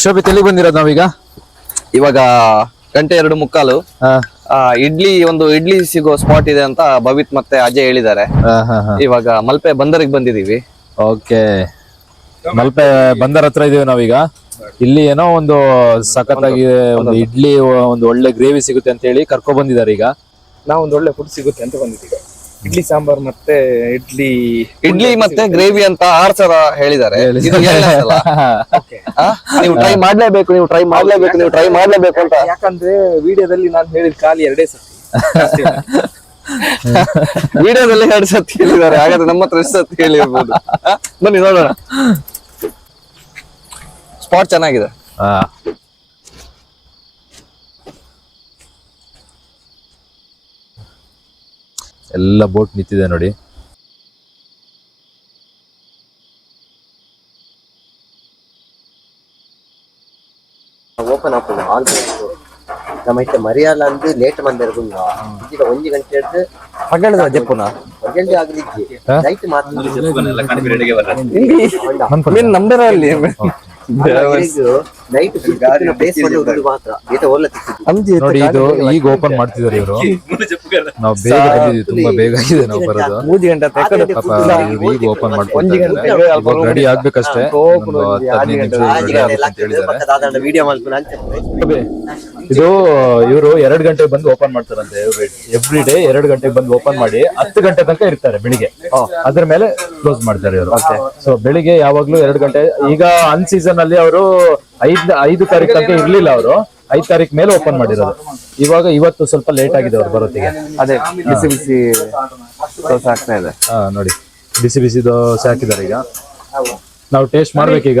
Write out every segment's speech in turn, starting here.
ಶೋಭಿತ್ ಎಲ್ಲಿಗೆ ಬಂದಿರೋದು ನಾವೀಗ? ಇವಾಗ ಗಂಟೆ ಎರಡು ಮುಕ್ಕಾಲು. ಆ, ಇಡ್ಲಿ ಒಂದು ಇಡ್ಲಿ ಸಿಗೋ ಸ್ಪಾಟ್ ಇದೆ ಅಂತ ಭವಿತ್ ಮತ್ತೆ ಅಜಯ್ ಹೇಳಿದ್ದಾರೆ. ಹಾ ಹಾ ಹಾ. ಇವಾಗ ಮಲ್ಪೆ ಬಂದರಿಗೆ ಬಂದಿದೀವಿ ಓಕೆ. ಮಲ್ಪೆ ಬಂದರ್ ಹತ್ರ ಇದೀವಿ ನಾವೀಗ. ಇಲ್ಲಿ ಏನೋ ಒಂದು ಸಖತ್ತಾಗಿ ಒಂದು ಇಡ್ಲಿ ಒಂದು ಒಳ್ಳೆ ಗ್ರೇವಿ ಸಿಗುತ್ತೆ ಅಂತ ಹೇಳಿ ಕರ್ಕೊ ಬಂದಿದ್ದಾರೆ ಈಗ. ನಾವು ಒಂದು ಒಳ್ಳೆ ಫುಡ್ ಸಿಗುತ್ತೆ ಅಂತ ಬಂದಿದ್ದೀವಿ. ಇಡ್ಲಿ ಸಾಂಬಾರ್ ಮತ್ತೆ ಇಡ್ಲಿ ಇಡ್ಲಿ ಮತ್ತೆ ಗ್ರೇವಿ ಅಂತ ಆರ್ ಸಲ ಹೇಳಿದ್ದಾರೆ. ಇದು ಏಳನೇ ಸಲ. ಆ? ನೀವು ಟ್ರೈ ಮಾಡ್ಲೇಬೇಕು ನೀವು ಟ್ರೈ ಮಾಡ್ಲೇಬೇಕು ನೀವು ಟ್ರೈ ಮಾಡ್ಲೇಬೇಕು ಅಂತ. ಯಾಕಂದ್ರೆ ವಿಡಿಯೋದಲ್ಲಿ ನಾನು ಹೇಳಿದ ಖಾಲಿ ಎರಡೇ ಸತಿ. ವಿಡಿಯೋದಲ್ಲಿ ಎರಡು ಸತಿ ಹೇಳಿದ್ದಾರೆ. ಹಾಗಾದ್ರೆ ನಮ್ಮ ಹತ್ರ ಎಷ್ಟು ಸತಿ ಹೇಳಿರ್ಬೋದು? ಆ? ಬನ್ನಿ ನೋಡೋಣ. ಸ್ಪಾಟ್ ಚೆನ್ನಾಗಿದೆ. ಹಾ ಎಲ್ಲ ಬೋಟ್ ನಿಂತಿದೆ ನೋಡಿ. ಓಪನ್ ಆಲ್ ಆಲ್ಮೋಸ್ಟ್ ನಮೈತೆ ಮರಿಯಾಲ ಅಂದು ಲೇಟ್ ಮಂದಿ ಈಗ. ಒಂಜಿ ಗಂಟೆ ಜಲ್ದಿ ಆಗಲಿಕ್ಕೆ ನೈಟ್ ಮಾತ್ರ. ಮೀನ್ ನಂಬರ್ ಅಲ್ಲಿ. ನೈಟ್ ಪ್ಲೇಸ್ ಮಾಡಿ ಒಂದು ಮಾತ್ರ. ಬೇತ ಒಳ್ಳೆ ನೋಡಿ ಇದು ಈಗ ಓಪನ್ ಮಾಡ್ತಿದ್ದಾರೆ ಇವರು. ನಾವು ಬೇಗ ಬಂದಿದ್ವಿ ತುಂಬಾ ಬೇಗ ಆಗಿದೆ ನಾವು ಬರೋದು. ಮೂಜಿ ಗಂಟೆ ಪಾಪ ಇವ್ರು ಈಗ ಓಪನ್ ಮಾಡ್ಕೊಂಡು ರೆಡಿ ಆಗ್ಬೇಕಷ್ಟೇ. ವಿಡಿಯೋ ಮಾಡ್ಕೊಂಡು ಇದು ಇವರು ಎರಡ್ ಗಂಟೆಗೆ ಬಂದು ಓಪನ್ ಮಾಡ್ತಾರಂತೆ. ಎವ್ರಿ ಡೇ ಎರಡ್ ಗಂಟೆಗೆ ಬಂದು ಓಪನ್ ಮಾಡಿ ಹತ್ತು ಗಂಟೆ ತನಕ ಇರ್ತಾರೆ ಬೆಳಿಗ್ಗೆ. ಅದ್ರ ಮೇಲೆ ಕ್ಲೋಸ್ ಮಾಡ್ತಾರೆ ಇವರು. ಸೊ ಬೆಳಿಗ್ಗೆ ಯಾವಾಗ್ಲೂ ಎರಡ್ ಗಂಟೆ ಈಗ ಅನ್ ಸೀಸನ್ ಅಲ್ಲಿ ಅವರು ಐದ್ ಐದು ತಾರೀಕು ತನಕ ಇರ್ಲಿಲ್ಲ ಅವರು. ಐದ್ ತಾರೀಕು ಮೇಲೆ ಓಪನ್ ಮಾಡಿರೋದು. ಇವಾಗ ಇವತ್ತು ಸ್ವಲ್ಪ ಲೇಟ್ ಆಗಿದೆ ಅವ್ರು ಬರೋತ್ತಿಗೆ. ಅದೇ ಬಿಸಿ ಬಿಸಿ ದೋಸೆ ಆಗ್ತಾ ಇದೆ ಹಾ ನೋಡಿ. ಬಿಸಿ ಬಿಸಿ ದೋಸೆ ಹಾಕಿದ್ದಾರೆ ಈಗ. ನಾವು ಟೇಸ್ಟ್ ಮಾಡ್ಬೇಕೀಗ.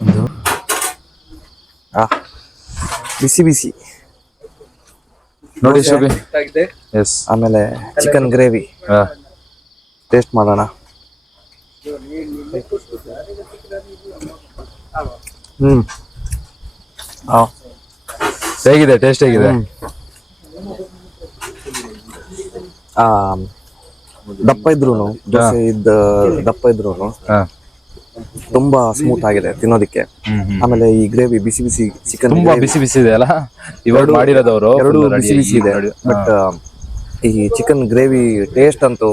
ಇದು. ಆ, ಬಿಸಿ ಬಿಸಿ. ನೋಡಿ ಶೋಭಿ. ಆಗಿದೆ ಎಸ್ ಆಮೇಲೆ ಚಿಕನ್ ಗ್ರೇವಿ ಟೇಸ್ಟ್ ಮಾಡೋಣ. ಹ್ಮ್. ಹೇಗಿದೆ? ಟೇಸ್ಟ್ ಹೇಗಿದೆ? ದಪ್ಪ ಇದ್ರು ದೋಸೆ ಇದ್ದ ದಪ್ಪ ಇದ್ರು. ತುಂಬಾ ಸ್ಮೂತ್ ಆಗಿದೆ ತಿನ್ನೋದಿಕ್ಕೆ. ಆಮೇಲೆ ಈ ಗ್ರೇವಿ ಬಿಸಿ ಬಿಸಿ ಚಿಕನ್ ತುಂಬಾ ಬಿಸಿ ಬಿಸಿ ಇದೆ ಅಲ್ಲ? ಇವಾಗ ಮಾಡಿರೋದವರು ಎರಡು ಬಿಸಿ ಬಿಸಿ ಇದೆ. ಬಟ್ ಈ ಚಿಕನ್ ಗ್ರೇವಿ ಟೇಸ್ಟ್ ಅಂತೂ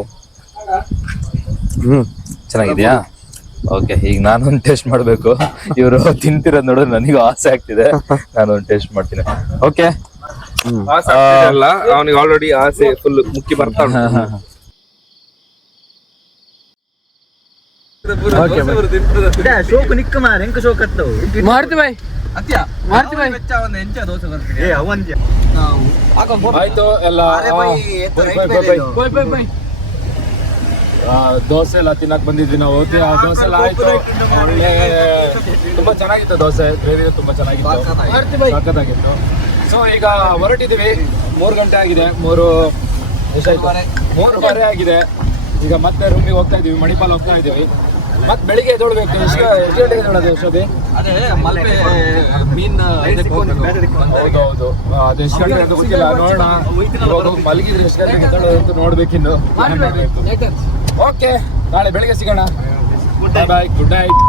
ಹ್ಮ್. ಚೆನ್ನಾಗಿದ್ಯಾ? ಓಕೆ ಈಗ ನಾನೊಂದು ಒಂದು ಟೇಸ್ಟ್ ಮಾಡ್ಬೇಕು. ಇವರು ತಿಂತಿರೋದ್ ನೋಡಿದ್ರೆ ನನಗೂ ಆಸೆ ಆಗ್ತಿದೆ. ನಾನೊಂದು ಒಂದು ಟೇಸ್ಟ್ ಮಾಡ್ತೀನಿ ಓಕೆ ಅಲ್ಲ ಅವನಿಗೆ ಆಲ್ರೆಡಿ ಆಸೆ ಫುಲ್ ಮುಕ್ಕಿ ಬರ್ತಾ ಶೋಕು ಶೋಕ್ ನಿಕ್ಕ ಮಾರ ಹೆಂಗ ಶೋಕ್ ಹತ್ತವು? ಆಯ್ತು ಎಲ್ಲ ದೋಸೆ ಎಲ್ಲ ತಿನ್ನಕ್ ಬಂದಿದ್ವಿ ನಾವು. ಆ ದೋಸೆ ಎಲ್ಲ ಆಯ್ತು. ಒಳ್ಳೆ ತುಂಬಾ ಚೆನ್ನಾಗಿತ್ತು ದೋಸೆ. ಗ್ರೇವಿ ತುಂಬಾ ಚೆನ್ನಾಗಿತ್ತು. ಸಖತ್ತಾಗಿತ್ತು ಸೊ ಈಗ ಹೊರಟಿದೀವಿ ಮೂರು ಗಂಟೆ ಆಗಿದೆ. ಮೂರು ಮೂರು ಬಾರಿ ಆಗಿದೆ. ಈಗ ಮತ್ತೆ ರೂಮಿಗೆ ಹೋಗ್ತಾ ಇದೀವಿ ಮಣಿಪಾಲ್ ಹೋಗ್ತಾ ಇದೀವಿ ಮತ್ತೆ ಬೆಳಿಗ್ಗೆ ಎದೊಳ್ಬೇಕು ಎಷ್ಟು ಎಷ್ಟು ಗಂಟೆಗೆ ಮೀನ್ ಯಶೋದಿ ಹೌದು ಅದು ಎಷ್ಟು ಗಂಟೆ ಅಂತ ಗೊತ್ತಿಲ್ಲ. ನೋಡೋಣ. ಮಲಗಿದ್ರೆ ಎಷ್ಟು ಗಂಟೆಗೆ ಎದ್ದೇಳೋದು ಅಂತ ನೋಡ್ಬೇಕಿನ್ನು. ಓಕೆ ನಾಳೆ ಬೆಳಿಗ್ಗೆ ಸಿಗೋಣ. ಬಾಯ್ ಗುಡ್ ನೈಟ್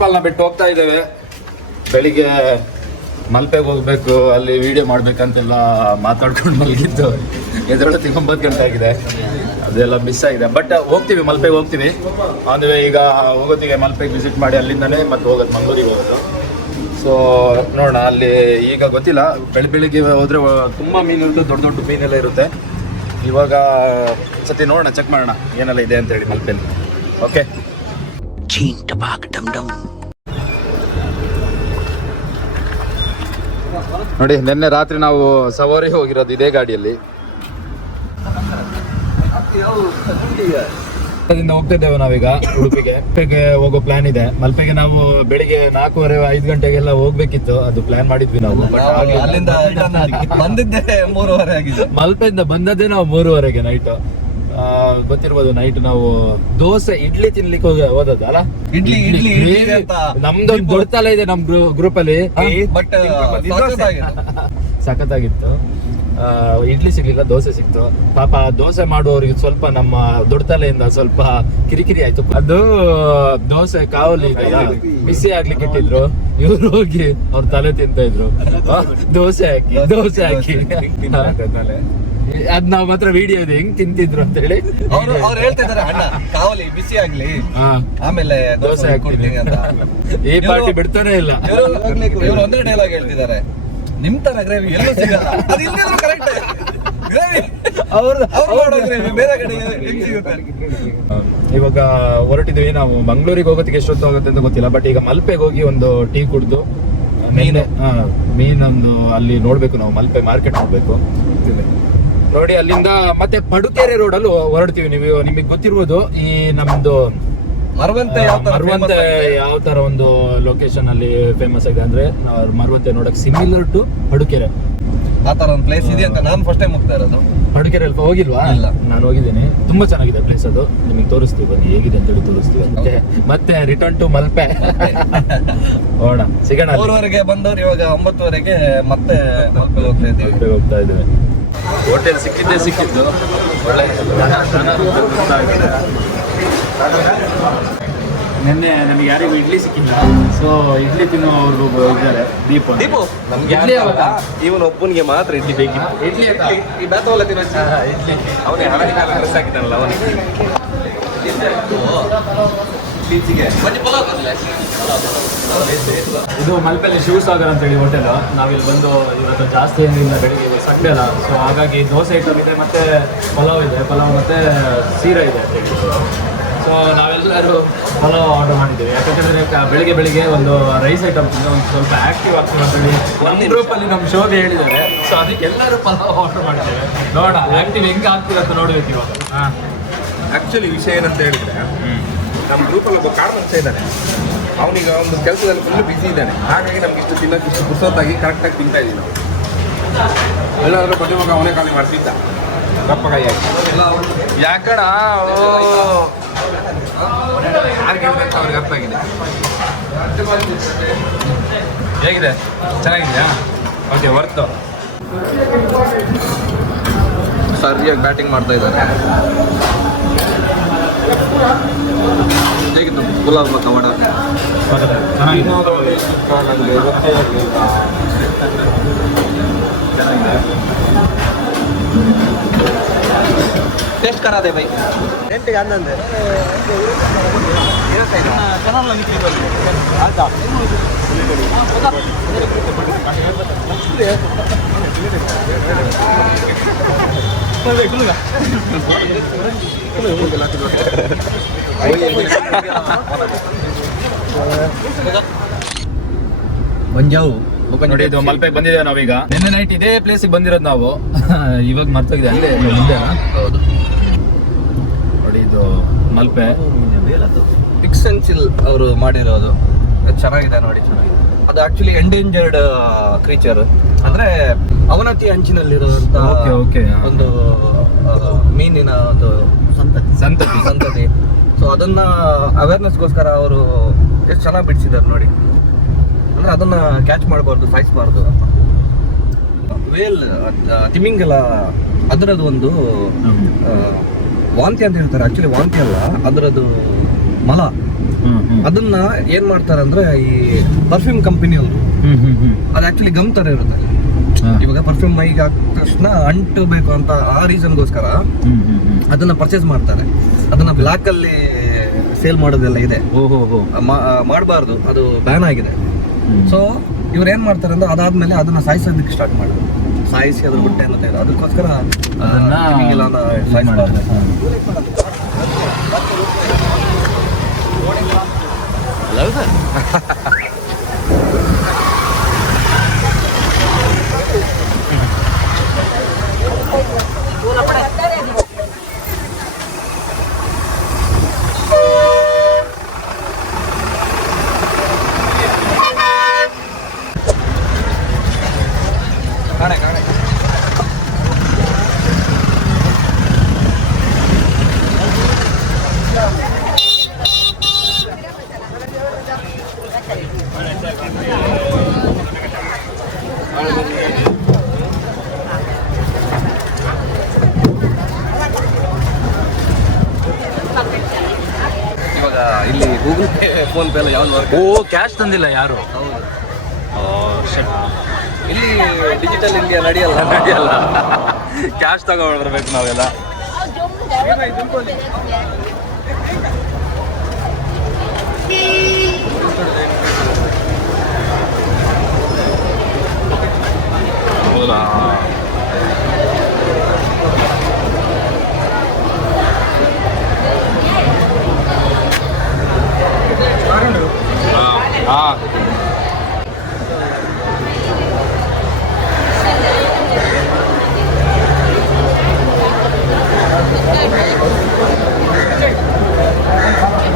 ಮಣಿಪಾಲ್ನ ಬಿಟ್ಟು ಹೋಗ್ತಾ ಇದ್ದೇವೆ. ಬೆಳಿಗ್ಗೆ ಮಲ್ಪೆಗೆ ಹೋಗ್ಬೇಕು, ಅಲ್ಲಿ ವಿಡಿಯೋ ಮಾಡ್ಬೇಕಂತೆಲ್ಲ ಮಾತಾಡ್ಕೊಂಡು ಮಲಗಿದ್ದು ಎದುರೊಳಗೆ ಒಂಬತ್ತು ಗಂಟೆ ಆಗಿದೆ. ಅದೆಲ್ಲ ಮಿಸ್ ಆಗಿದೆ. ಬಟ್ ಹೋಗ್ತೀವಿ, ಮಲ್ಪೆಗೆ ಹೋಗ್ತೀವಿ. ಅಂದ್ರೆ ಈಗ ಹೋಗೋದಿಗೆ ಮಲ್ಪೆಗೆ ವಿಸಿಟ್ ಮಾಡಿ ಅಲ್ಲಿಂದನೇ ಮತ್ತೆ ಹೋಗೋದು ಮಂಗಳೂರಿಗೆ ಹೋಗೋದು. ಸೊ ನೋಡೋಣ, ಅಲ್ಲಿ ಈಗ ಗೊತ್ತಿಲ್ಲ. ಬೆಳಿ, ಬೆಳಿಗ್ಗೆ ಹೋದ್ರೆ ತುಂಬ ಮೀನು ಇರುತ್ತೆ, ದೊಡ್ಡ ದೊಡ್ಡ ಮೀನೆಲ್ಲ ಇರುತ್ತೆ. ಇವಾಗ ಸತಿ ನೋಡೋಣ ಚೆಕ್ ಮಾಡೋಣ, ಏನೆಲ್ಲ ಇದೆ ಅಂತ ಹೇಳಿ डम डम ನೋಡಿ ನಿನ್ನೆ ರಾತ್ರಿ ನಾವು ಸವಾರಿ ಹೋಗಿರೋದು ಇದೇ ಗಾಡಿಯಲ್ಲಿ. ಹೋಗ್ತಿದ್ದೇವೆ ಹೋಗ್ತಾ ಇದ್ದೇವೆ ನಾವೀಗ ಉಡುಪಿಗೆ. ಮಲ್ಪೆಗೆ ಹೋಗೋ ಪ್ಲಾನ್ ಇದೆ. ಮಲ್ಪೆಗೆ ನಾವು ಬೆಳಿಗ್ಗೆ ನಾಲ್ಕೂವರೆ ಐದು ಗಂಟೆಗೆಲ್ಲ ಹೋಗ್ಬೇಕಿತ್ತು. ಅದು ಪ್ಲಾನ್ ಮಾಡಿದ್ವಿ ನಾವು. ಅಲ್ಲಿಂದ ಬಂದಿದ್ದೆ ಮೂರುವರೆ ಆಗಿದೆ ಮಲ್ಪೆಯಿಂದ ಬಂದದ್ದೇ ನಾವು ಮೂರುವರೆಗೆ ನೈಟ್ ಗೊತ್ತಿರ್ಬೋದು ನೈಟ್ ನಾವು ದೋಸೆ ಇಡ್ಲಿ ತಿನ್ಲಿಕ್ಕೆ ಹೋಗಿ ಹೋದದ್ದು ಅಲ್ಲ? ಇಡ್ಲಿ, ಇಡ್ಲಿ, ನಮ್ದು. ನಮ್ದೊಂದು ದೊಡ್ಡತಲ ಇದೆ ನಮ್ ಗ್ರೂಪ್ ಅಲ್ಲಿ ಬಟ್ ಸಖತ್ತಾಗಿತ್ತು. ಇಡ್ಲಿ ಸಿಗ್ಲಿಲ್ಲ ದೋಸೆ ಸಿಕ್ತು. ಪಾಪ ದೋಸೆ ಮಾಡುವವರಿಗೆ ಸ್ವಲ್ಪ ನಮ್ಮ ದೊಡ್ಡತಲೆಯಿಂದ ಸ್ವಲ್ಪ ಕಿರಿಕಿರಿ ಆಯ್ತು. ಅದು ದೋಸೆ ಕಾವಲಿ ಬಿಸಿ ಆಗ್ಲಿಕ್ಕೆ ಇಟ್ಟಿದ್ರು. ಇವ್ರು ಹೋಗಿ ಅವ್ರ ತಲೆ ತಿಂತ ಇದ್ರು. ದೋಸೆ ಹಾಕಿ ದೋಸೆ ಹಾಕಿ. ಅದ್ ನಾವ್ ಮಾತ್ರ ವಿಡಿಯೋ ಇದೆ ಹೆಂಗ್ ತಿಂತಿದ್ರು ಅಂತ ಹೇಳಿ ಅವ್ರು ಅವ್ರು ಹೇಳ್ತಿದ್ದಾರೆ ಅಣ್ಣ ಕಾವಲಿ ಬಿಸಿ ಆಗ್ಲಿ. ಆಮೇಲೆ ದೋಸೆ ಹಾಕ್ತೀನಿ. ಅಂತ. ಈ ಪಾರ್ಟಿ ಬಿಡ್ತಾನೆ ಇಲ್ಲ. ಇವ್ರು ಒಂದೇ ಡೈಲಾಗ್ ಹೇಳ್ತಿದ್ದಾರೆ ನಿಮ್ ತರ ಗ್ರೇವಿ ಎಲ್ಲೂ ಸಿಗಲ್ಲ. ಅದು ಇಲ್ದಿದ್ರು ಕರೆಕ್ಟ್ ಗ್ರೇವಿ ಅವ್ರು ಅವ್ರು ಮಾಡೋ ಗ್ರೇವಿ ಬೇರೆ ಕಡೆ ಹೆಂಗ್ ಸಿಗುತ್ತೆ? ಇವಾಗ ಹೊರಟಿದ್ವಿ ನಾವು ಮಂಗ್ಳೂರಿಗೆ ಹೋಗೋದಕ್ಕೆ ಎಷ್ಟೊತ್ತು ಆಗುತ್ತೆ ಅಂತ ಗೊತ್ತಿಲ್ಲ ಬಟ್ ಈಗ ಮಲ್ಪೆಗೆ ಹೋಗಿ ಒಂದು ಟೀ ಕುಡ್ದು ಮೀನು. ಒಂದು ಅಲ್ಲಿ ನೋಡ್ಬೇಕು ನಾವು ಮಲ್ಪೆ ಮಾರ್ಕೆಟ್ ನೋಡ್ಬೇಕು. ನೋಡಿ ಅಲ್ಲಿಂದ ಮತ್ತೆ ಪಡುಕೆರೆ ರೋಡ್ ಅಲ್ಲಿ ಹೊರಡ್ತೀವಿ ನೀವು. ನಿಮಗೆ ಗೊತ್ತಿರ್ಬೋದು ಈ ನಮ್ದು ಮರವಂತೆ ಮರವಂತೆ ಯಾವ ತರ ಒಂದು ಲೊಕೇಶನ್ ಅಲ್ಲಿ ಫೇಮಸ್ ಆಗಿದೆ ಅಂದ್ರೆ ಮರವಂತೆ ನೋಡಕ್ ಸಿಮಿಲರ್ ಟು ಪಡುಕೆರೆ. ಆ ತರ ಒಂದು ಪ್ಲೇಸ್ ಇದೆ ಅಂತ ನಾನು ಫಸ್ಟ್ ಟೈಮ್ ಹೋಗ್ತಾ ಇರೋದು. ಪಡುಕೆರೆ ಅಲ್ಪ ಹೋಗಿಲ್ವಾ? ಇಲ್ಲ. ನಾನು ಹೋಗಿದ್ದೀನಿ. ತುಂಬಾ ಚೆನ್ನಾಗಿದೆ ಪ್ಲೇಸ್ ಅದು. ನಿಮಗೆ ತೋರಿಸ್ತೀವಿ ಬನ್ನಿ ಹೇಗಿದೆ ಅಂತ ಹೇಳಿ ತೋರಿಸ್ತೀವಿ. ಮತ್ತೆ ಮತ್ತೆ ರಿಟರ್ನ್ ಟು ಮಲ್ಪೆ. ಹೋಗೋಣ ಸಿಗೋಣ. ಮೂರುವರೆಗೆ ಬಂದವ್ರು ಇವಾಗ ಒಂಬತ್ತುವರೆಗೆ ಮತ್ತೆ ಹೋಗ್ತಾ ಇದ್ದೀವಿ. ಹೋಗ್ತಾ ಇದ್ದೇವೆ. ಹೋಟೆಲ್ ಸಿಕ್ಕಿದ್ದೇ ಸಿಕ್ಕಿದ್ದು. ಒಳ್ಳೆ. ನಿನ್ನೆ ನಮಗೆ ಯಾರಿಗೂ ಇಡ್ಲಿ ಸಿಕ್ಕಿಲ್ಲ. ಸೊ ಇಡ್ಲಿ ತಿನ್ನುವವರು ಇದ್ದಾರೆ. ದೀಪ. ದೀಪ ನಮ್ಗೆ ಇಡ್ಲಿ ಯಾವಾಗ? ಇವನ ಒಬ್ಬನಿಗೆ ಮಾತ್ರ ಇಡ್ಲಿ ಬೇಕಿತ್ತು. ಇಡ್ಲಿ. ಈ ಬ್ಯಾತವಲ್ಲ ತಿನ್ನೋ ಇಡ್ಲಿ. ಅವನೇ ಹಣ ಕಾಲ ಡ್ರೆಸ್ ಹಾಕಿದ್ದಾನಲ್ಲ ಅವನಿಗೆ. ಬೀಚಿಗೆ? ಇದು ಮಲ್ಪೆಲ್ಲಿ ಶಿವಸಾಗರ್ ಅಂತ ಹೇಳಿ ಹೋಟೆಲ್ ನಾವಿಲ್ಲಿ ಬಂದು ಇವತ್ತು ಜಾಸ್ತಿ ಏನಿಲ್ಲ ಬೆಳಿಗ್ಗೆ ಸಂಡೆ ಅಲ್ಲ. ಸೊ ಹಾಗಾಗಿ ದೋಸೆ ಐಟಮ್ ಇದೆ ಮತ್ತೆ ಪಲಾವ್ ಇದೆ. ಪಲಾವ್ ಮತ್ತೆ ಸೀರಾ ಇದೆ ಅಂತ ಹೇಳಿ. ಸೊ ನಾವೆಲ್ಲರೂ ಪಲಾವ್ ಆರ್ಡರ್ ಮಾಡಿದ್ದೀವಿ. ಯಾಕಂತಂದ್ರೆ ಬೆಳಿಗ್ಗೆ ಬೆಳಿಗ್ಗೆ ಒಂದು ರೈಸ್ ಐಟಮ್ ಒಂದು ಸ್ವಲ್ಪ ಆಕ್ಟಿವ್ ಆಗ್ತೀವಿ ಅಂತ ಹೇಳಿ ನಮ್ಮ ಗ್ರೂಪಲ್ಲಿ ನಮ್ಮ ಶೋಗೆ ಹೇಳಿದ್ದಾರೆ. ಸೊ ಅದಕ್ಕೆ ಎಲ್ಲರೂ ಪಲಾವ್ ಆರ್ಡರ್ ಮಾಡಿದ್ದೇವೆ. ನೋಡೋಣ ಆಕ್ಟಿವ್ ಹೆಂಗೆ ಆಗ್ತೀವಿ ಅಂತ ನೋಡ್ಬೇಕು ಇವಾಗ. ಹಾಂ. ಆಕ್ಚುಲಿ ವಿಷಯ ಏನಂತ ಹೇಳಿದ್ರೆ ನಮ್ಮ ಗ್ರೂಪಲ್ಲಿ ಒಬ್ಬ ಕಾರ್ ಮನುಷ್ಯ ಇದ್ದಾನೆ. ಅವನೀಗ ಒಂದು ಕೆಲಸದಲ್ಲಿ ಫುಲ್ ಬಿಸಿ ಇದ್ದಾನೆ. ಹಾಗಾಗಿ ನಮ್ಗೆ ಇಷ್ಟು ತಿನ್ನೋಕೆ ಇಷ್ಟು ಪುಸ್ತಕತ್ತಾಗಿ ಕರೆಕ್ಟಾಗಿ ತಿಂತಾ ಇದ್ದೀವಿ ನಾವು. ಎಲ್ಲಾದ್ರೂ ಪ್ರತಿ ಮಗ ಅವನೇ ಖಾಲಿ ಮಾಡ್ತಿದ್ದ. ದಪ್ಪ ಕೈ ಹಾಕಿ. ಯಾಕಣ ಯಾರಿಗೆ ಹೇಳ್ಬೇಕು ಅವ್ರಿಗೆ ಅರ್ಥ ಆಗಿದೆ. ಹೇಗಿದೆ? ಚೆನ್ನಾಗಿದೆಯಾ? ಓಕೆ ವರ್ತು ಸರಿಯಾಗಿ ಬ್ಯಾಟಿಂಗ್ ಮಾಡ್ತಾ ಇದ್ದಾರೆ ಹೇಗಿತ್ತು ಪುಲಾವ್ ಮತ್ತು ವಡ ಚೆನ್ನಾಗಿದೆ ನನಗೆ ಗೊತ್ತೇ ಇರಲಿಲ್ಲ ಟೇಸ್ಟ್ ಕರಾದೆ ಬೈ ಎಂಟಿಗೆ ಹನ್ನೊಂದು ಮಂಜಾವು ನೋಡಿ ಇದು ಮಲ್ಪೆ ಬಂದಿದ್ದೇವೆ ನಾವೀಗ. ನಿನ್ನೆ ನೈಟ್ ಇದೇ ಪ್ಲೇಸಿಗೆ ಬಂದಿರೋದು ನಾವು. ಇವಾಗ ಮರ್ತೋಗಿದೆ. ಅಲ್ಲೇ ಮುಂದೆನಾ ಹೌದು. ನೋಡಿ ಇದು ಮಲ್ಪೆ. ಪಿಕ್ಸ್ ಅಂಡ್ ಚಿಲ್ ಅವರು ಮಾಡಿರೋದು. ಚೆನ್ನಾಗಿದೆ ನೋಡಿ ಚೆನ್ನಾಗಿದೆ. ಅದು ಆಕ್ಚುಲಿ ಎಂಡೇಂಜರ್ಡ್ ಕ್ರೀಚರ್ ಅಂದ್ರೆ ಅವನತಿ ಅಂಚಿನಲ್ಲಿರುವಂತ. ಒಂದು ಮೀನಿನ ಒಂದು ಸಂತತಿ. ಸಂತತಿ. ಸಂತತಿ. ಸೊ ಅದನ್ನ ಅವೇರ್ನೆಸ್ಗೋಸ್ಕರ ಅವರು ಎಷ್ಟು ಚೆನ್ನಾಗಿ ಬಿಡಿಸಿದ್ದಾರೆ ನೋಡಿ ಅಂದ್ರೆ ಅದನ್ನ ಕ್ಯಾಚ್ ಮಾಡಬಾರ್ದು ಸಾಯಿಸಬಾರ್ದು ವೇಲ್ ತಿಮಿಂಗಲ ಅದರದ್ದು ಒಂದು ವಾಂತಿ ಅಂತ ಹೇಳ್ತಾರೆ ಆಕ್ಚುಲಿ ವಾಂತಿ ಅಲ್ಲ ಅದರದ್ದು ಮಲ. ಅದನ್ನ ಏನ್ ಮಾಡ್ತಾರೆ ಅಂದ್ರೆ ಈ ಪರ್ಫ್ಯೂಮ್ ಕಂಪನಿಯವರು. ಅದು ಆಕ್ಚುಲಿ ಗಮ್ ತರ ಇರುತ್ತೆ. ಇವಾಗ ಪರ್ಫ್ಯೂಮ್ ಮೈಗೆ ಹಾಕಿದ ತಕ್ಷಣ ಅಂಟು ಬೇಕು ಅಂತ ಆ ರೀಸನ್ಗೋಸ್ಕರ. ಅದನ್ನ ಪರ್ಚೇಸ್ ಮಾಡ್ತಾರೆ. ಅದನ್ನ ಬ್ಲಾಕ್ ಅಲ್ಲಿ ಸೇಲ್ ಮಾಡೋದೆಲ್ಲ ಇದೆ. ಮಾಡಬಾರ್ದು. ಅದು ಬ್ಯಾನ್ ಆಗಿದೆ. ಸೊ ಇವ್ರು ಏನ್ ಮಾಡ್ತಾರೆ ಅಂದ್ರೆ ಅದಾದ್ಮೇಲೆ ಅದನ್ನ ಸಾಯಿಸೋದಕ್ಕೆ ಸ್ಟಾರ್ಟ್ ಮಾಡೋದು ಸಾಯಿಸಿ ಅದ್ರ ಅಂತ ತೆಗೆದು ಅದಕ್ಕೋಸ್ಕರ ಹಲೋ ಅದನ್ನ ತಿಮಿಂಗಿಲನ ಇದ್ ಸಾಯಿಸ್ಬಾರ್ದು. ಮಾಡಿದ್ದಾರೆ. ಹಾ. ಕಾಣೆ ಕಾಣೆ ಇವಾಗ ಇಲ್ಲಿ ಗೂಗಲ್ ಪೇ ಫೋನ್ ಪೇ ಎಲ್ಲ ಯಾವ್ದು ವರ್ಕ್ ಓ ಕ್ಯಾಶ್ ತಂದಿಲ್ಲ ಯಾರು? ಇಲ್ಲಿ ಡಿಜಿಟಲ್ ಇಂಡಿಯಾ ನಡೆಯಲ್ಲ? ನಡೆಯಲ್ಲ. ಕ್ಯಾಶ್ ತಗೊಂಡ್ಬರ್ಬೇಕು ನಾವೆಲ್ಲ. ಹೌದಾ? à.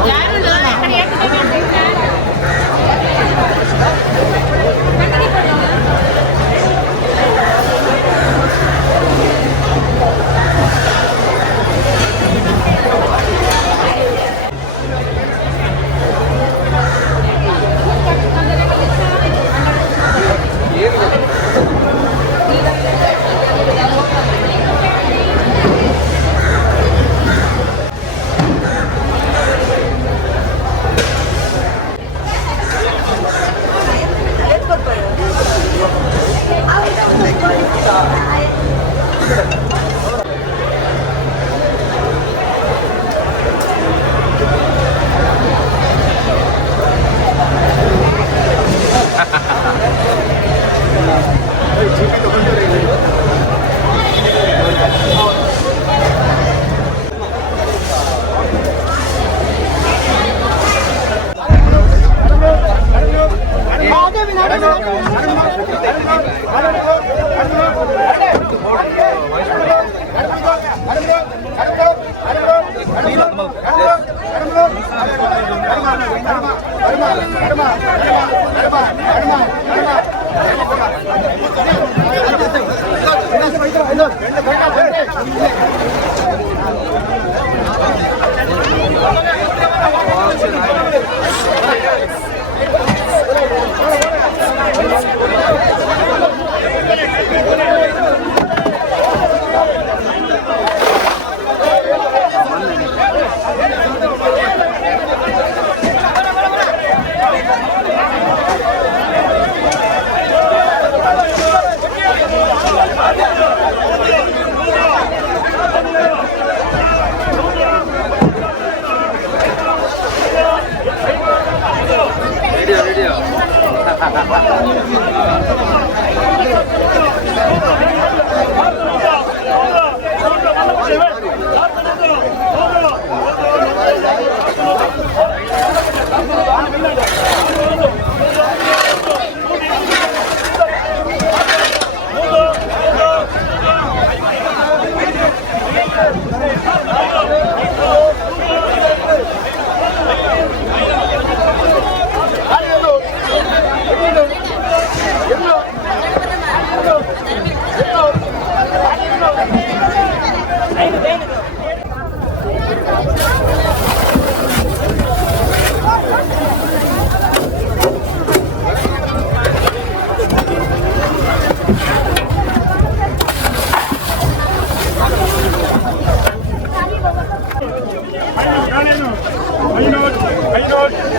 Lái nó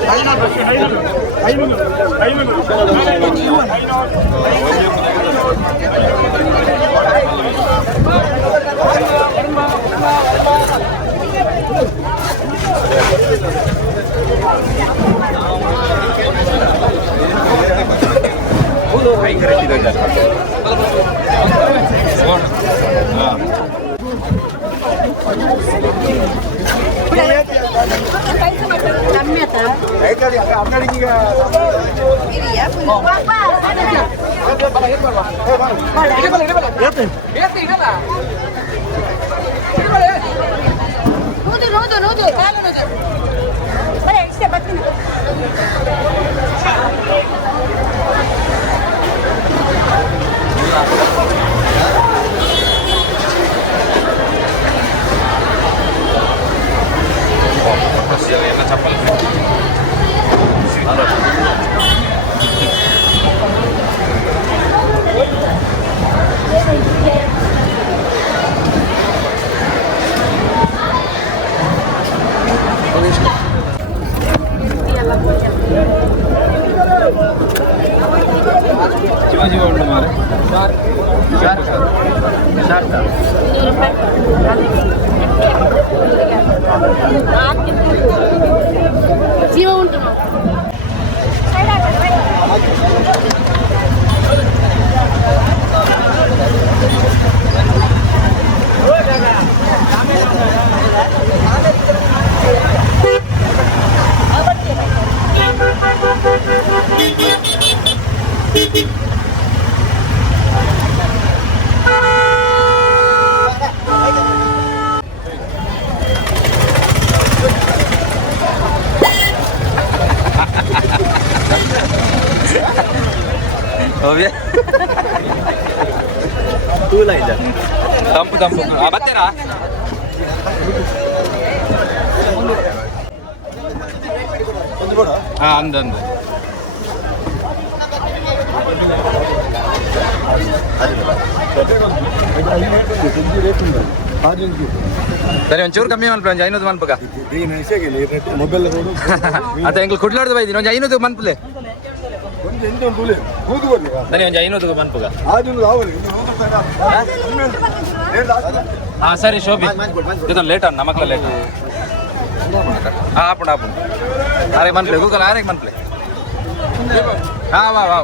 Ayun. ನೂದು ನೂದು ನೂದು ಕಾಲು ನೂದು ಬರೀ ಇಷ್ಟೇ ಬರ್ತೀನಿ ಎಲ್ಲ ಭವ್ಯ ತಂಪು ತಂಪು ಆ, ಬರ್ತೀರಾ ಹಾ ಅಂದ ಅಂದ ಸರಿ ಒಂಚೂರು ಕಮ್ಮಿ ಮಲ್ಪೆ ಒಂದು ಐನೂರು ಮಲ್ಪಗ ಮೊಬೈಲ್ ಅದ ಎಂಗ್ಳು ಕುಡ್ಲಾಡ್ದು ಬೈದಿನಿ ಒಂದು ಐನೂರು ಮನ್ಪಲೆ ಸರಿ ಒಂದು ಐನೂರು ಮನ್ಪಗ ಹಾ ಸರಿ ಶೋಭಿ. ಇದು ಲೇಟ್ ಅನ್ನ ಮಕ್ಕಳ ಲೇಟ್ ಹಾ ಆಪುಂಡು ಆಪುಂಡು ಆರೆಗೆ ಮನ್ಪ್ಲೆ ಗೂಗಲ್ ಆರೆಗೆ ಮನ್ಪ್ಲೆ ಹಾ ವಾ ವಾ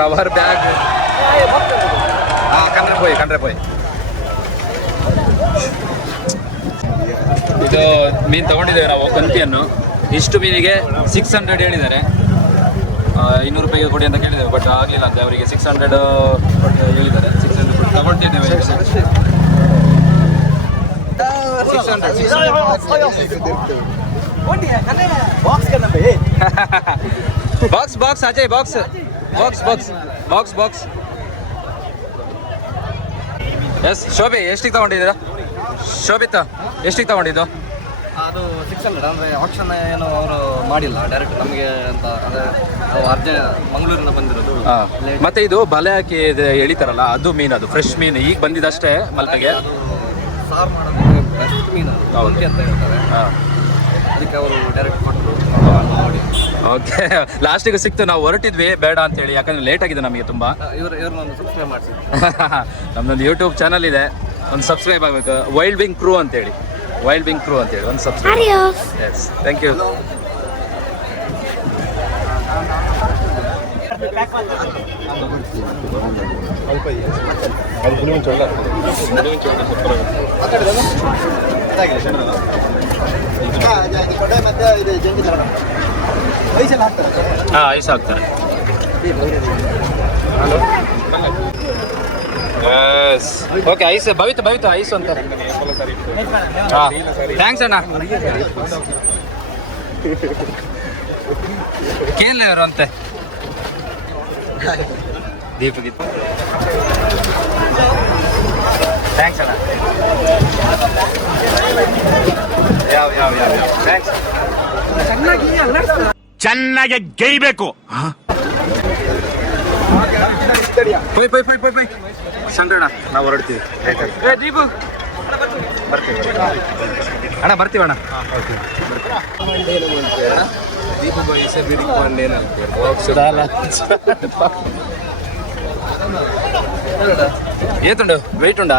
ಕವರ್ ಬ್ಯಾಗ್ ಹಾ ಕಂಡ್ರೆ ಪೋಯ್ ಕಂಡ್ರೆ ಪೋಯ್ ಇದು ಮೀನು ತಗೊಂಡಿದ್ದೇವೆ ನಾವು ಕಂತಿಯನ್ನು ಇಷ್ಟು ಮೀನಿಗೆ ಸಿಕ್ಸ್ ಹಂಡ್ರೆಡ್ ಹೇಳಿದ್ದಾರೆ. ಇನ್ನೂರು ರೂಪಾಯಿಗೆ ಕೊಡಿ ಅಂತ ಕೇಳಿದ್ದೇವೆ ಬಟ್ ಆಗಲಿಲ್ಲ ಅಂತ ಅವರಿಗೆ ಸಿಕ್ಸ್ ಹಂಡ್ರೆಡ್ ಹೇಳಿದ್ದಾರೆ. Six hundred ತಗೊಳ್ತಿದ್ದೇವೆ six hundred box box Ajay box box box box box yes ಶೋಭೆ ಎಷ್ಟಿಗೆ ತಗೊಂಡಿದ್ದೀರಾ? ಶೋಭಿತಾ ಎಷ್ಟಿಗೆ ತಗೊಂಡಿದ್ದು? ಅದು ಸಿಕ್ಸ್ ಹಂಡ್ರೆಡ್ ಅಂದರೆ ಆಪ್ಷನ್ ಏನು ಅವರು ಮಾಡಿಲ್ಲ ಡೈರೆಕ್ಟ್ ನಮಗೆ ಅಂತ ಅಂದರೆ ನಾವು ಅರ್ಜೆ ಮಂಗಳೂರಿಂದ ಬಂದಿರೋದು. ಹಾಂ ಮತ್ತೆ ಇದು ಬಲೆ ಹಾಕಿ ಎಳಿತಾರಲ್ಲ ಅದು ಮೀನು ಅದು ಫ್ರೆಶ್ ಮೀನು ಈಗ ಬಂದಿದ್ದಷ್ಟೇ ಮಲ್ಪೆಗೆ? ಸಾರು ಮಾಡೋದು ಬೆಸ್ಟ್ ಮೀನು ಅಂತ ಹೇಳ್ತಾರೆ. ಹಾಂ. ಅದಕ್ಕೆ ಅವರು ಡೈರೆಕ್ಟ್ ಕೊಟ್ಟರು. ನೋಡಿ. ಓಕೆ. ಲಾಸ್ಟಿಗೆ ಸಿಕ್ತು ನಾವು ಹೊರಟಿದ್ವಿ. ಬೇಡ ಅಂತ ಹೇಳಿ ಯಾಕಂದ್ರೆ ಲೇಟ್ ಆಗಿದೆ ನಮಗೆ ತುಂಬಾ. ಇವರು ಇವ್ರನ್ನೊಂದು ಸಬ್ಸ್ಕ್ರೈಬ್ ಮಾಡಿಸಿ ನಮ್ದೊಂದು ಯೂಟ್ಯೂಬ್ ಚಾನಲ್ ಇದೆ. ಒಂದು ಸಬ್ಸ್ಕ್ರೈಬ್ ಆಗಬೇಕು. ವೈಲ್ಡ್ ವಿಂಗ್ ಕ್ರೂ ಅಂತೇಳಿ. ವೈಲ್ಡ್ ವಿಂಗ್ ಕ್ರೂ ಅಂತೇಳಿ ಒಂದು ಸಬ್ಸ್ಕ್ರೈಬ್ ಎಸ್ ಥ್ಯಾಂಕ್ ಯು ಹಾಂ ಐಸ್ ಹಾಕ್ತಾರೆ ಎಸ್ ಓಕೆ ಐಸ್ ಭವಿತು ಭವಿತು ಐಸ್ ಅಂತ ಹಾಂ ಥ್ಯಾಂಕ್ಸ್ ಅಣ್ಣ ಕೇಳಿಯವರು ಅಂತೆ ದೀಪ ಗೀತ ಥ್ಯಾಂಕ್ಸ್ ಅಣ್ಣ ಯಾವ ಯಾವ ಯಾವ ಯಾವ ಥ್ಯಾಂಕ್ಸ್ ಚೆನ್ನಾಗಿ ಗೇಯ್ಬೇಕು ಪೊಯ್ ಪೊಯ್ ಸಂಡಣ ನಾವು ಹೊರಡ್ತೀವಿ. ಏ ದೀಪು. ಬರ್ತೀವಿ ಅಣ್ಣ ಬರ್ತೀವಿ ಅಣ್ಣ. ದೀಪ ಬಯಸ ಬಿಡಿ ಏತುಂಡು? ವೆಯ್ಟ್ ಉಂಡಾ?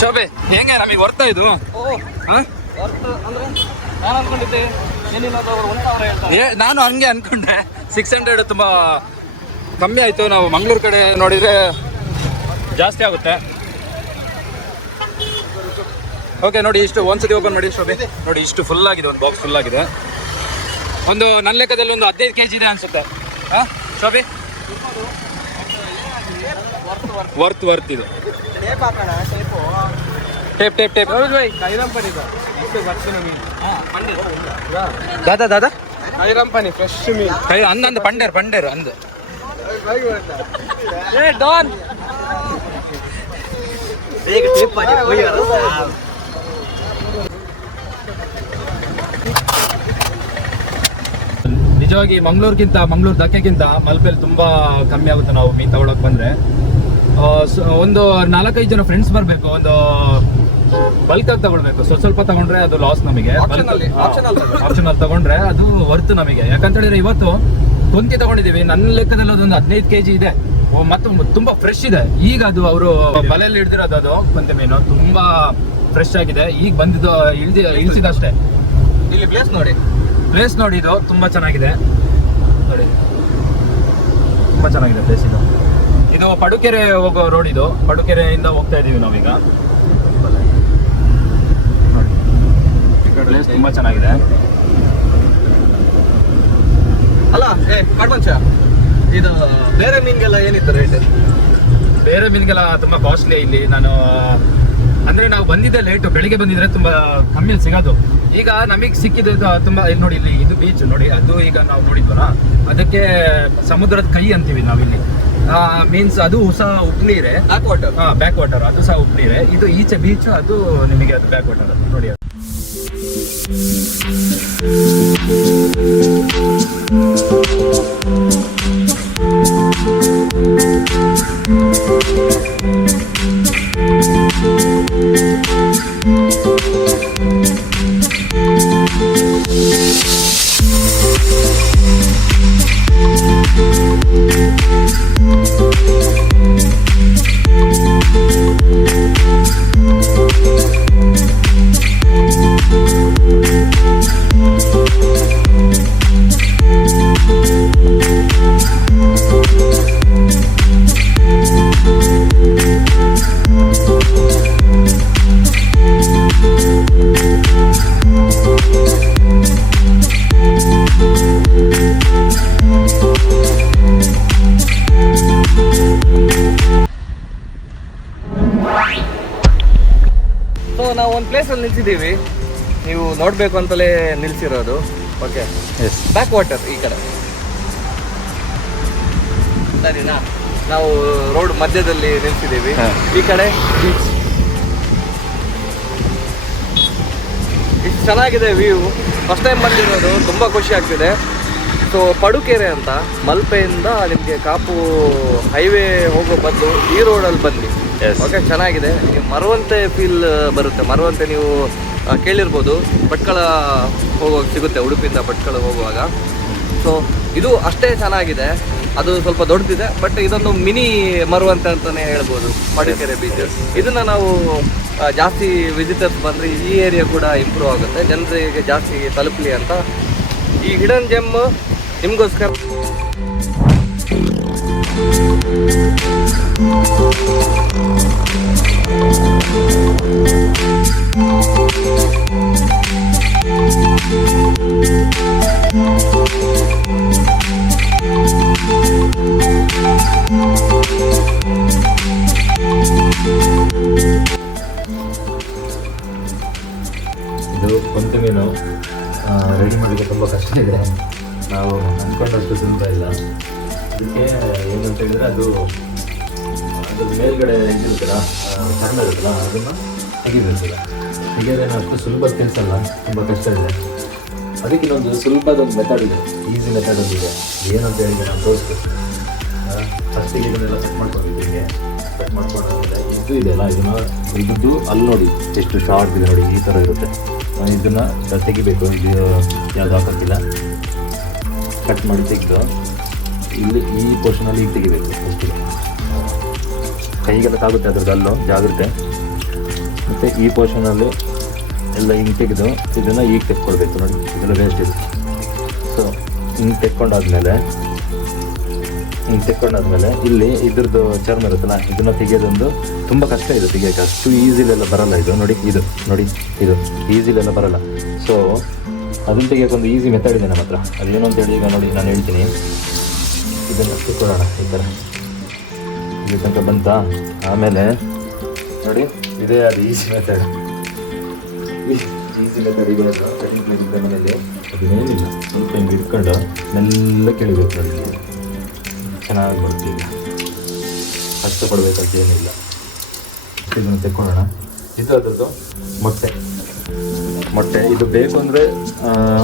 ಶೋಭೆ ಹೆಂಗೆ ನಮಗೆ ವರ್ತ ಇದು ಏ ನಾನು ಹಂಗೆ ಅನ್ಕೊಂಡೆ. ಸಿಕ್ಸ್ ಹಂಡ್ರೆಡ್ ತುಂಬ ಕಮ್ಮಿ ಆಯಿತು. ನಾವು ಮಂಗ್ಳೂರು ಕಡೆ ನೋಡಿದರೆ ಜಾಸ್ತಿ ಆಗುತ್ತೆ. ಓಕೆ ನೋಡಿ ಇಷ್ಟು ಒಂದ್ಸತಿ ಓಪನ್ ಮಾಡಿ ಶೋಭೆ. ನೋಡಿ ಇಷ್ಟು ಫುಲ್ ಆಗಿದೆ ಒಂದು ಬಾಕ್ಸ್ ಫುಲ್ ಆಗಿದೆ. ಒಂದು ನನ್ನ ಲೆಕ್ಕದಲ್ಲಿ ಒಂದು ಹದಿನೈದು ಕೆ ಜಿ ಇದೆ ಅನ್ಸುತ್ತೆ. ಹಾಂ ಶೋಭೆ? ವರ್ತ್ ವರ್ತ್ ಇದು. ಟೇಪ್ ಟೇಪ್ ಟೇಪ್ ದಾದಾ ದಾದಾ? ಐರಂಪನಿ ಫ್ರೆಶ್ ಮೀನು. ಕೈ ಅಂದ ಅಂದ ಪಂಡೇರ್ ಪಂಡೇರ್ ಅಂದ. ಏ ಡಾನ್. ಬೇಗ ಟೇಪ್ ಮಾಡಿ ಕೊಯ್ಯೋರು. ನಿಜವಾಗಿ ಮಂಗ್ಳೂರ್ಗಿಂತ ಮಂಗ್ಳೂರ್ ದಕ್ಕೆಗಿಂತ ಮಲ್ಪೆಲ್ ತುಂಬಾ ಕಮ್ಮಿ ಆಗುತ್ತೆ ನಾವು ಮೀನ್ ತಗೊಳಕ್ ಬಂದ್ರೆ. ಒಂದು ನಾಲ್ಕೈದು ಜನ ಫ್ರೆಂಡ್ಸ್ ಬರಬೇಕು ಒಂದು ಬಲ್ಕ್ ಆಗಿ ತಗೊಳ್ಬೇಕು. ಸ್ವಲ್ಪ ಸ್ವಲ್ಪ ತಗೊಂಡ್ರೆ ಅದು ಲಾಸ್ ನಮಗೆ. ಆಪ್ಷನ್ ಅಲ್ಲಿ ತಗೊಂಡ್ರೆ ಅದು ವರ್ತ್ ನಮಗೆ. ಯಾಕಂತ ಹೇಳಿದ್ರೆ ಇವತ್ತು ಕೊಂತಿ ತಗೊಂಡಿದೀವಿ ನನ್ನ ಲೆಕ್ಕದಲ್ಲಿ ಅದೊಂದು ಹದಿನೈದು ಕೆಜಿ ಇದೆ. ಓ, ಮತ್ತು ತುಂಬಾ ಫ್ರೆಶ್ ಇದೆ. ಈಗ ಅದು ಅವರು ಬಲೆಯಲ್ಲಿ ಹಿಡಿದಿರೋದು ಅದು ಕೊಂತಿ ಮೀನು. ತುಂಬಾ ಫ್ರೆಶ್ ಆಗಿದೆ. ಈಗ ಬಂದಿದ್ದು ಇಳಿದಿ ಇಳಿಸಿದಷ್ಟೇ. ಇಲ್ಲಿ ಪ್ಲೇಸ್ ನೋಡಿ. ಪ್ಲೇಸ್ ನೋಡಿ ಇದು. ತುಂಬಾ ಚೆನ್ನಾಗಿದೆ. ನೋಡಿ. ತುಂಬಾ ಚೆನ್ನಾಗಿದೆ ಪ್ಲೇಸ್ ಇದು. ಇದು ಪಡುಕೆರೆ ಹೋಗೋ ರೋಡ್ ಇದು. ಪಡುಕೆರೆಯಿಂದ ಹೋಗ್ತಾ ಇದೀವಿ ನಾವೀಗ. ಪ್ಲೇಸ್ ತುಂಬಾ ಚೆನ್ನಾಗಿದೆ. ಅಲ್ಲ ಏ ಕಡ್ಮಂಚ. ಇದು ಬೇರೆ ಮೀನ್ಗೆಲ್ಲ ಏನಿತ್ತು ರೇಟ್ ಬೇರೆ ಮೀನ್ಗೆಲ್ಲ ತುಂಬಾ ಕಾಸ್ಟ್ಲಿ ಇಲ್ಲಿ. ನಾನು ಅಂದ್ರೆ ನಾವು ಬಂದಿದ್ದೆ ಲೇಟು ಬೆಳಿಗ್ಗೆ ಬಂದಿದ್ರೆ ತುಂಬಾ ಕಮ್ಮಿ ಸಿಗೋದು. ಈಗ ನಮಗೆ ಸಿಕ್ಕಿದ್ದು ತುಂಬಾ ಇಲ್ಲಿ ನೋಡಿ ಇಲ್ಲಿ ಇದು ಬೀಚ್ ನೋಡಿ ಅದು ಈಗ ನಾವು ನೋಡಿದ್ವಲ್ಲ? ಅದಕ್ಕೆ ಸಮುದ್ರದ ಕೈ ಅಂತೀವಿ ನಾವಿಲ್ಲಿ. ಮೀನ್ಸ್ ಅದು ಹೊಸ ಉಪ್ನೀರೆ ಬ್ಯಾಕ್ ವಾಟರ್ ಹಾ ಬ್ಯಾಕ್ ವಾಟರ್ ಅದು ಸಹ ಉಪ್ನೀರೆ ಇದು ಈಚೆ ಬೀಚ್ ಅದು ನಿಮಗೆ ಅದು ಬ್ಯಾಕ್ ವಾಟರ್ ನೋಡಿ ಅದು. ನಿಲ್ಸಿದ್ದೀವಿ ನೀವು ನೋಡಬೇಕು ಅಂತಲೇ ನಿಲ್ಸಿರೋದು. ಓಕೆ ಬ್ಯಾಕ್ ವಾಟರ್ ಈ ಕಡೆ. ಸರಿನಾ ನಾವು ರೋಡ್ ಮಧ್ಯದಲ್ಲಿ ನಿಲ್ಸಿದ್ದೀವಿ. ಈ ಕಡೆ. ಬೀಚ್ ಇಷ್ಟು ಚೆನ್ನಾಗಿದೆ ವ್ಯೂ ಫಸ್ಟ್ ಟೈಮ್ ಬಂದಿರೋದು ತುಂಬ ಖುಷಿ ಆಗ್ತಿದೆ. ಸೊ ಪಡುಕೆರೆ ಅಂತ ಮಲ್ಪೆಯಿಂದ ನಿಮಗೆ ಕಾಪು ಹೈವೇ ಹೋಗೋ ಬದಲು ಈ ರೋಡಲ್ಲಿ ಬನ್ನಿ. ಓಕೆ ಚೆನ್ನಾಗಿದೆ. ಮರುವಂತೆ ಫೀಲ್ ಬರುತ್ತೆ. ಮರವಂತೆ ನೀವು ಕೇಳಿರ್ಬೋದು. ಭಟ್ಕಳ ಹೋಗುವಾಗ ಸಿಗುತ್ತೆ, ಉಡುಪಿಯಿಂದ ಭಟ್ಕಳ ಹೋಗುವಾಗ. ಸೊ ಇದು ಅಷ್ಟೇ ಚೆನ್ನಾಗಿದೆ. ಅದು ಸ್ವಲ್ಪ ದೊಡ್ಡದಿದೆ ಬಟ್ ಇದೊಂದು ಮಿನಿ ಮರುವಂತೆ ಅಂತಾನೆ ಹೇಳ್ಬೋದು. ಪಡುಕೆರೆ ಬೀಚ್ ಇದನ್ನ ನಾವು ಜಾಸ್ತಿ ವಿಸಿಟರ್ಸ್ ಬಂದರೆ ಈ ಏರಿಯಾ ಕೂಡ ಇಂಪ್ರೂವ್ ಆಗುತ್ತೆ. ಜನರಿಗೆ ಜಾಸ್ತಿ ತಲುಪಲಿ ಅಂತ. ಈ ಹಿಡನ್ ಜೆಮ್ ನಿಮಗೋಸ್ಕರ. ಇದು ಕೊಂತಿ ಮೀನು ರೆಡಿ ಮಾಡಲಿಕ್ಕೆ ತುಂಬ ಕಷ್ಟ ಇದೆ. ನಾವು ಅಂದ್ಕೊಂಡಷ್ಟು ತುಂಬ ಇಲ್ಲ. ಅದಕ್ಕೆ ಏನು ಅಂತ ಅದು ಮೇಲ್ಗಡೆ ಇದಿರುತ್ತಲ್ಲ ಚರ್ಮ ಇರುತ್ತಲ್ಲ, ಅದನ್ನು ತೆಗಿಬೇಕು ತೆಗಿಯೋದೇನು ಅಷ್ಟು ಸುಲಭ ಕೆಲಸ ಅಲ್ಲ, ತುಂಬ ಕಷ್ಟ ಇದೆ. ಅದಕ್ಕೆ ಇನ್ನೊಂದು ಸುಲಭದೊಂದು ಮೆಥಡ್ ಇದೆ. ಈಸಿ ಮೆಥಡ್ ಒಂದು ಇದೆ. ಏನಂತ ಹೇಳಿದ್ರೆ ನಾನು ತೋರಿಸ್ಬೇಕು ಫಸ್ಟಿಗೆ ಇದನ್ನೆಲ್ಲ ಕಟ್ ಮಾಡ್ಕೊಂಡಿದ್ದೀನಿ ಹೀಗೆ ಕಟ್ ಮಾಡ್ಕೊಂಡ್ರೆ ಇದು ಇದೆಯಲ್ಲ ಇದನ್ನು ಇದ್ದು ಅಲ್ಲಿ ನೋಡಿ, ಎಷ್ಟು ಶಾರ್ಟ್ ಇದೆ ನೋಡಿ, ಈ ಥರ ಇರುತ್ತೆ. ಇದನ್ನು ತೆಗಿಬೇಕು. ಇದು ಯಾವುದು ಹಾಕೋಕ್ಕಿಲ್ಲ. ಕಟ್ ಮಾಡಿ ತೆಗೆದು, ಇಲ್ಲಿ ಈ ಪೋರ್ಷನಲ್ಲಿ ಈಗ ತೆಗಿಬೇಕು. ಕೈಗೆಲ್ಲ ತಾಗುತ್ತೆ ಅದ್ರದ್ದು ಅಲ್ಲೂ ಜಾಗ್ರತೆ. ಮತ್ತು ಈ ಪೋರ್ಷನಲ್ಲಿ ಎಲ್ಲ ಹಿಂಗೆ ತೆಗೆದು ಇದನ್ನು ಈಗ ತೆಕ್ಕೊಳ್ಬೇಕು ನೋಡಿ, ಇದೆಲ್ಲ ವೇಸ್ಟ್ ಇದೆ. ಸೊ ಹಿಂಗೆ ತೆಕ್ಕೊಂಡಾದ್ಮೇಲೆ ಹಿಂಗೆ ತೆಕ್ಕೊಂಡಾದ್ಮೇಲೆ ಇಲ್ಲಿ ಇದ್ರದ್ದು ಚರ್ಮ ಇರುತ್ತಲ್ಲ, ಇದನ್ನು ತೆಗೆಯೋದೊಂದು ತುಂಬ ಕಷ್ಟ ಇದೆ ತೆಗಿಯೋಕೆ ಅಷ್ಟು ಈಸಿಲೆಲ್ಲ ಬರಲ್ಲ ಇದು. ನೋಡಿ ಇದು ನೋಡಿ, ಇದು. ಈಸಿಲೆಲ್ಲ ಬರಲ್ಲ. ಸೊ ಅದನ್ನು ಒಂದು ಈಸಿ ಮೆಥಡ್ ಇದೆ ನಮ್ಮ ಹತ್ರ. ಅದೇನು ಅಂತ ಹೇಳಿ ಈಗ ನೋಡಿ, ನಾನು ಹೇಳ್ತೀನಿ. ಇದನ್ನು ತೆಕ್ಕೊಳ್ಳೋಣ ಈ ಥರ ಇಲ್ಲಿ ಬಂತ? ಆಮೇಲೆ? ನೋಡಿ, ಇದೇ ಅದು ಈಸಿ ಮೆಥಡ್ ಈಸಿ ಮೆಥಡ್ ಇದೆ ಅದು ಕಟಿಂಗ್ ಪ್ಲೇಟ್ ಮನೆಯಲ್ಲಿ ಅದೇನಿಲ್ಲ. ಸ್ವಲ್ಪ ಹಿಂಗೆ ಇಟ್ಕೊಂಡು ಮೆಲ್ಲ ಕೇಳಬೇಕು ನೋಡಿ ಚೆನ್ನಾಗಿ ಬರ್ತೀವಿ. ಕಷ್ಟ ಕಷ್ಟಪಡಬೇಕಂತ ಏನಿಲ್ಲ. ಇದನ್ನು ತೆಕ್ಕೊಳ್ಳೋಣ. ಇದು ಅದ್ರದ್ದು ಮೊಟ್ಟೆ. ಮೊಟ್ಟೆ. ಇದು ಬೇಕು ಅಂದರೆ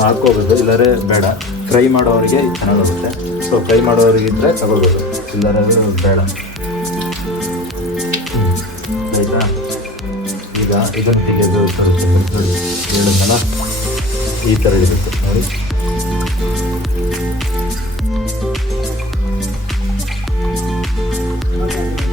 ಹಾಕೋಬೋದು ಇಲ್ಲಾರೆ ಬೇಡ. ಫ್ರೈ ಮಾಡೋರಿಗೆ ಚೆನ್ನಾಗಾಗುತ್ತೆ ಸೊ ಫ್ರೈ ಮಾಡೋರಿಗಿದ್ರೆ ತಗೊಳ್ಬೋದು ಚಿಲ್ಲರೆ ಬೇಡ. ಆಯ್ತಾ? ಈಗ ಇದನ್ನು ತೆಗೆದು ತರಿಸಿ ಹೇಳಿದ್ನಲ್ಲ? ಈ ಥರ ಇರುತ್ತೆ ನೋಡಿ. Thank.